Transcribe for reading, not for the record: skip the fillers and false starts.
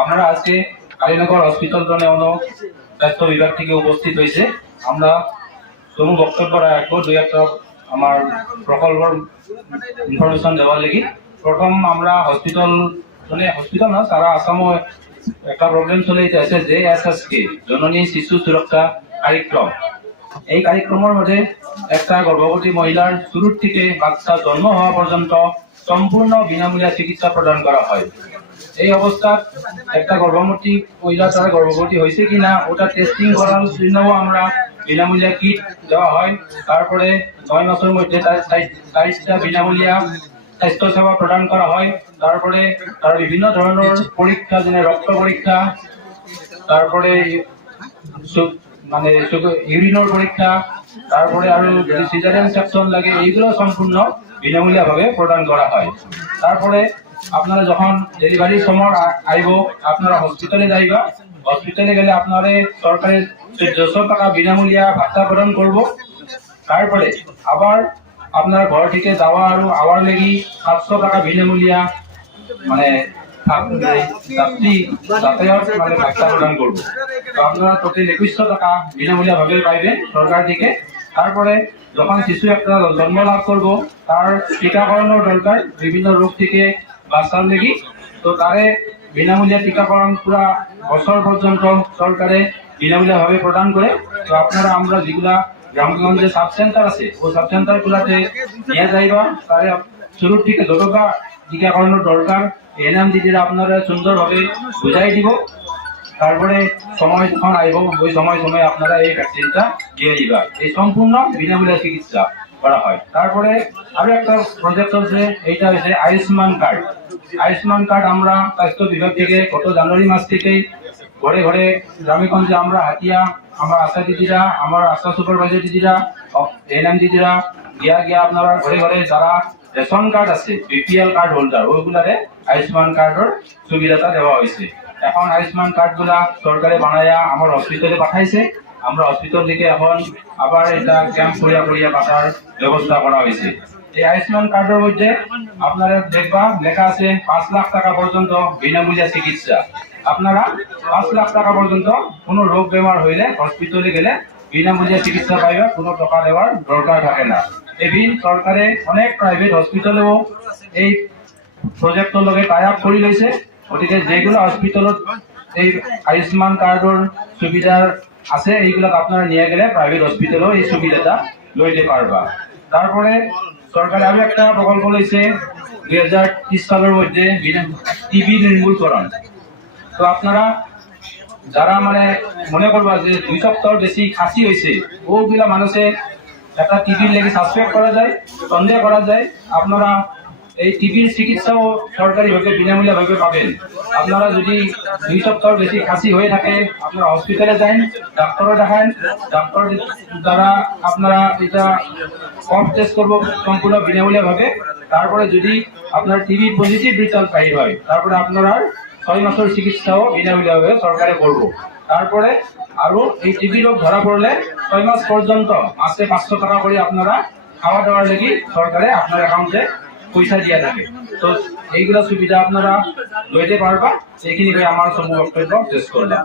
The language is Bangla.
আপনারা আজকে কালীনগর হসপিটাল জন্য স্বাস্থ্য বিভাগ থেকে উপস্থিত হয়েছে। আমরা কোনো বক্তব্য রাখবো, দুই একটা আমার প্রকল্পের ইনফরমেশন দেওয়ার লাগি। প্রথম আমরা হসপিটাল না সারা আসামও একটা প্রবলেম চলে আছে যে এসএসকে জননী শিশু সুরক্ষা কার্যক্রম। এই কার্যক্রমের মধ্যে একটা গর্ভবতী মহিলার শুরুর থেকে বাচ্চা জন্ম হওয়া পর্যন্ত সম্পূর্ণ বিনামূল্যে চিকিৎসা প্রদান করা হয়। এই অবস্থা একটা গর্ভবতী মহিলা তারা গর্ভবতী হয়েছে কিনা ওটা টেস্টিং করার জন্যও আমরা বিনামূল্যে কিট দেওয়া হয়। তারপরে 9 মাসের মধ্যে তার বিনামূল্যে স্বাস্থ্য সেবা প্রদান করা হয়। তারপরে তার বিভিন্ন ধরনের পরীক্ষা, যেমন রক্ত পরীক্ষা, তারপরে মানে ইউরিনের পরীক্ষা, তারপরে আরো যদি সিজারিয়ান সেকশন লাগে, এইগুলো সম্পূর্ণ বিনামূল্যে ভাবে প্রদান করা হয়। তারপরে আপনারা যখন ডেলিভারির সময় আইব, আপনারা হসপিটালে যাইবা। হসপিটালে গেলে আপনারা সরকারের 1400 টাকা বিনামূল্যে ভাতা প্রদান করব। তারপরে আবার আপনার ঘর থেকে যাওয়া আর আওয়ার লাগি 700 টাকা বিনামূল্যে মানে যাতায়াত মানে ভাতা প্রদান করব। তো আপনারা টোটাল 2100 টাকা বিনামূল্যে ভাবে পাইবেন সরকার থেকে। তারপরে যখন শিশু একটা জন্ম লাভ করব, তার টিকাকরণের দরকার বিভিন্ন রোগ থেকে বাঁচার লাগি। তো তারে বিনামূল্যে টিকাকরণ পুরা বছর পর্যন্ত সরকারে বিনামূল্যে ভাবে প্রদান করে। তো আপনারা আমরা যেগুলা গ্রামগঞ্জে সাব সেন্টার আছে, ওই সাব সেন্টার গুলাতে নিয়ে যাইবা। তারে শুরুর থেকে যতটা টিকাকরণের দরকার এনএম দিদিরা আপনারা সুন্দরভাবে বুঝাই দিব। তারপরে সময় যখন আইব, ওই সময় আপনারা এই ভ্যাকসিনটা দিয়ে দিবা। এই সম্পূর্ণ বিনামূল্যে চিকিৎসা করা হয়। তারপরে আরো একটা প্রজেক্ট চলছে, এইটা হচ্ছে আয়ুষ্মান কার্ড। আয়ুষ্মান কার্ড আমরা স্বাস্থ্য বিভাগ থেকে গত জানুয়ারি মাস থেকেই ঘরে ঘরে গ্রামেগঞ্জে আমরা হাতিয়া, আমার আশা দিদিরা, আমার আশা সুপারভাইজার দিদিরা, এনএম দিদিরা গিয়া আপনারা ঘরে ঘরে যারা রেশন কার্ড আছে, বিপিএল কার্ড হোল্ডার, ওইগুলারে আয়ুষ্মান কার্ডের সুবিধাটা দেওয়া হয়েছে। এখন আয়ুষ্মান কার্ড গুলা সরকারে বানায়া আমার হসপিটালে পাঠাইছে। আমরা হসপিটাল থেকে এখন আবার এটা ক্যাম্প করিয়া পাঠার ব্যবস্থা করা হয়েছে। এই আয়ুষ্মান কার্ডের মধ্যে আপনারা দেখবা লেখা আছে 5 লাখ টাকা পর্যন্ত বিনামূল্যে চিকিৎসা। আপনারা 5 লাখ টাকা পর্যন্ত কোনো রোগ বেমার হইলে হসপিটালে গেলে বিনামূল্যে চিকিৎসা পাইবা, কোনো টাকা দেওয়ার দরকার থাকে না। এভিন সরকারে অনেক প্রাইভেট হসপিটালেও এই প্রজেক্টর লগে টাই আপ করে লইছে। গতিকে যেগুলো হসপিটালত এই আয়ুষ্মান কার্ডের সুবিধা আছে, এইগুলো আপনারা নিয়ে গেলে প্রাইভেট হসপিটালও এই সুবিধাটা লইতে পারবা। তারপরে সরকার আরো একটা প্রকল্প লইছে 2030 সালের মধ্যে টিবি নির্মূলকরণ। তো আপনারা যারা মানে মনে করবা যে 2 সপ্তাহ বেশি খাসি হয়েছে, ওগুলা মানুষে একটা টিবির লেগে সাসপেক্ট করা যায়, সন্দেহ করা যায়, আপনারা এই টিবির চিকিৎসাও সরকারিভাবে বিনামূল্যে ভাবে পাবেন। আপনারা যদি 2 সপ্তাহ বেশি খাসি হয়ে থাকে, আপনারা হসপিটালে যান, ডাক্তারও দেখান। ডাক্তার দ্বারা আপনারা এটা কফ টেস্ট করবো সম্পূর্ণ বিনামূল্যে ভাবে। তারপরে যদি আপনার টিবি পজিটিভ রেজাল্ট পাই হয়, তারপরে আপনারা 6 মাসের চিকিৎসাও বিনামূল্যে ভাবে সরকারে করবো। তারপরে আরো এই টিবি রোগ ধরা পড়লে 6 মাস পর্যন্ত মাসে 500 টাকা করে আপনারা খাওয়া দাওয়ার লাগি সরকারে আপনার অ্যাকাউন্টে পয়সা দিয়ে থাকে। তো এইগুলা সুবিধা আপনারা লইতে পারবা। এইখানে আমার সমূহ বক্তব্য শেষ করলাম।